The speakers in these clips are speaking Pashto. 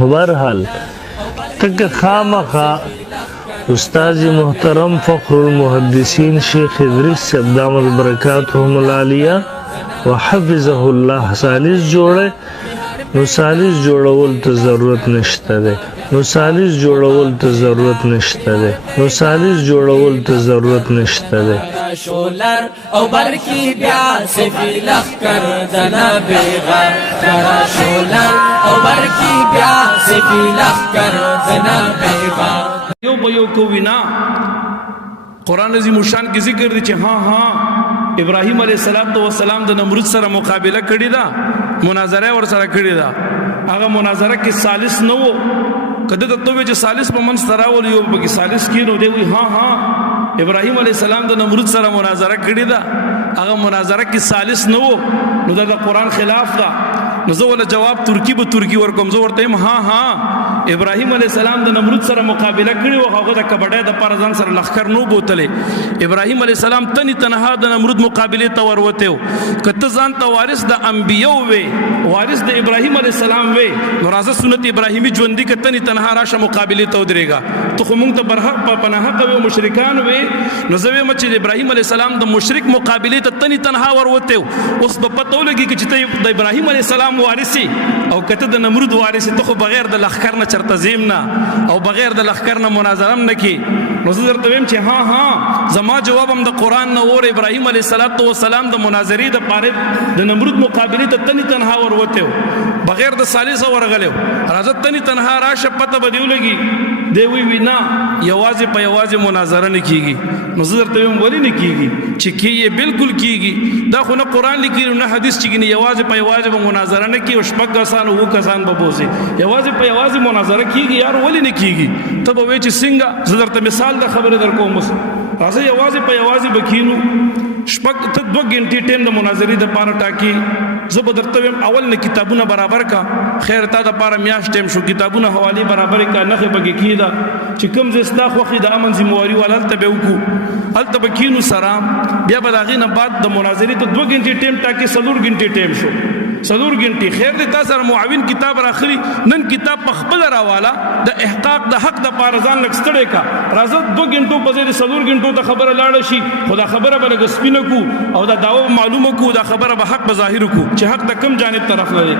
بہرحال تک خامخا استاذ محترم فخر المحدثین شیخ ادریس صاحب دامت برکاتهم العالیہ وحفظه الله سالس جوړه نو سالس جوړول ته ضرورت نشته ده نو سالس جوړول ته ضرورت نشته ده نو سالس جوړول ته ضرورت نشته ده شولر او برکی بیا سفی لخکر دنا بیغار کرا شولر او برکی بیا سفی لخکر دنا بیغار یو بیو کو وینا قرآن عظیم الشان کی ذکر دی چې ها ابراهیم علیہ السلام د نمرود سره مقابله کړی دا مناظره ور سره کړی دا هغه مناظره کې سالس نه وو کده ته تو چې سالس په من سره ول یو په کې سالس کې نو دی وی ها ابراهیم علیہ السلام د نمرود سره مناظره کړی دا هغه مناظره کې سالس نه وو نو دا قرآن خلاف دا نو زه ول جواب ترکی به ترکی ورکوم زه ورته ها ابراهیم علیہ السلام د نمرود سره مقابله کړی او هغه د کبډای د پارزان سره لخر نو بوتلې ابراهیم علیہ السلام تنی تنها د نمرود مقابله ته وروته کته ځان ته وارث د انبیو وې وارث د ابراهیم علیہ السلام وې نو راځه سنت ابراهیمی ژوندۍ کتنی تنها راشه مقابله ته ودرېګا ته خو مونږ ته برحق په پناه کوي مشرکان وې نو زوی مچ ابراهیم علیہ السلام د مشرک مقابله ته تنی تنها وروته اوس په پتو لګي چې د ابراهیم علیہ السلام وارثي او کته د نمرود وارثي ته خو بغیر د لخر نه چرته زیمنا او بغیر د لخر نه مناظرم نه کی نو زه درته ویم چې ها زما جواب هم د قران نه اور ابراهیم علیه السلام د مناظرې د پاره د نمرود مقابله ته تنی تنها وروته بغیر د ثالث ورغلو راځه تنی تنها راشه پته بدیو لګي دی وینا یوازې په یوازې مناظره نه کیږي نو زه درته ویم ولی نه کیږي چې کیږي بالکل کیږي دا خو نه قران لیکي نه حدیث چې یوازې په یوازې مناظره نه کی او شپږ کسان وو کسان به بوزي یوازې په یوازې مناظره کیږي یار ولی نه کیږي ته به وې چې څنګه زه درته مثال د خبره در کوم راځه یوازې په یوازې بکینو شپږ ته 2 غنټې ټیم د مناظرې د پاره ټاکی زه به درته ویم اول نه کتابونه برابر کا خیر تا د پاره میاش ټیم شو کتابونه حواله برابر کا نه بګی کیدا چې کوم زستا خوخي د امن ذمہواری ولالته به وکړو الته بکینو سلام بیا به داغې نه بعد د مناظرې ته 2 غنټې ټیم ټاکی 3 غنټې ټیم شو 3 غنټې خیر دې تاسو سره معاون کتاب راخري نن کتاب په خپل راواله د احقاق د حق د پارزان لکستړې کا راځه 2 غنټو په ځای 3 غنټو ته خبره لاړ شي خدا خبره به غسپینه کو او دا داو معلومه کو دا خبره به حق به ظاهر کو چې حق د کم جانب طرف لري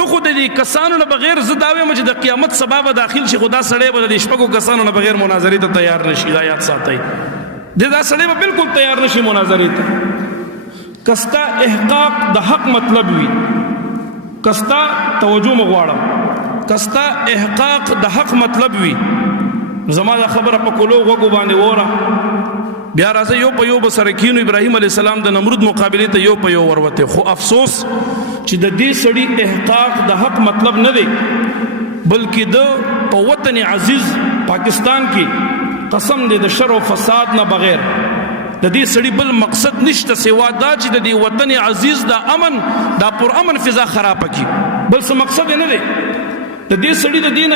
تو خو د دې کسانو نه بغیر زداوي مجه د قیامت سبب داخل شي خدا سړی به د شپږو کسانو نه بغیر مناظرې ته تیار نشي دا یاد ساتي دا سړی به بالکل تیار نشي مناظرې ته کستا احقاق د حق مطلب وي کستا توجه مغواړم کستا احقاق د حق مطلب وي زما دا خبره په کولو وګو باندې وره بیا راځي یو په یو بسره کینو ابراهیم علیه السلام د نمرود مقابله ته یو په یو وروته خو افسوس چې د دې سړي احقاق د حق مطلب نه دی بلکې د په وطن عزیز پاکستان کې قسم دې د شر او فساد نه بغیر د دې سړي بل مقصد نشته سوا دا چې د دې وطن عزیز د امن دا پر امن فضا خراب کی بل څه مقصد نه دی د دې سړي د دین